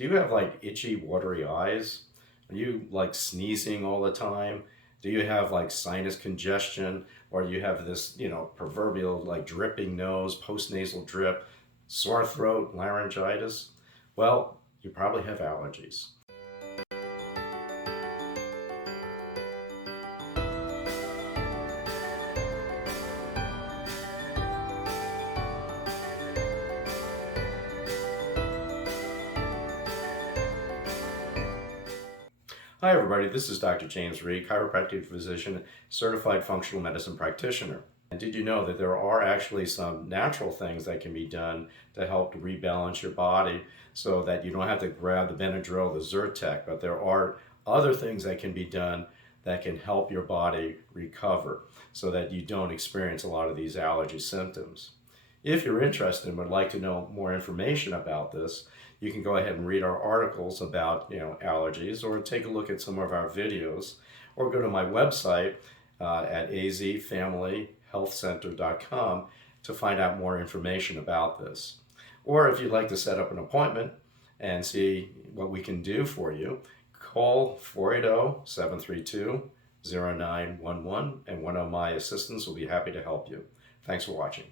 do you have like itchy, watery eyes? Are you like sneezing all the time? Do you have like sinus congestion, or you have this, proverbial like dripping nose, postnasal drip, sore throat, laryngitis? Well, you probably have allergies. Hi, everybody. This is Dr. James Reed, chiropractic physician, certified functional medicine practitioner. And did you know that there are actually some natural things that can be done to help to rebalance your body so that you don't have to grab the Benadryl, the Zyrtec, but there are other things that can be done that can help your body recover so that you don't experience a lot of these allergy symptoms. If you're interested and would like to know more information about this, you can go ahead and read our articles about allergies, or take a look at some of our videos, or go to my website at azfamilyhealthcenter.com to find out more information about this. Or if you'd like to set up an appointment and see what we can do for you, call 480-732-0911 and one of my assistants will be happy to help you. Thanks for watching.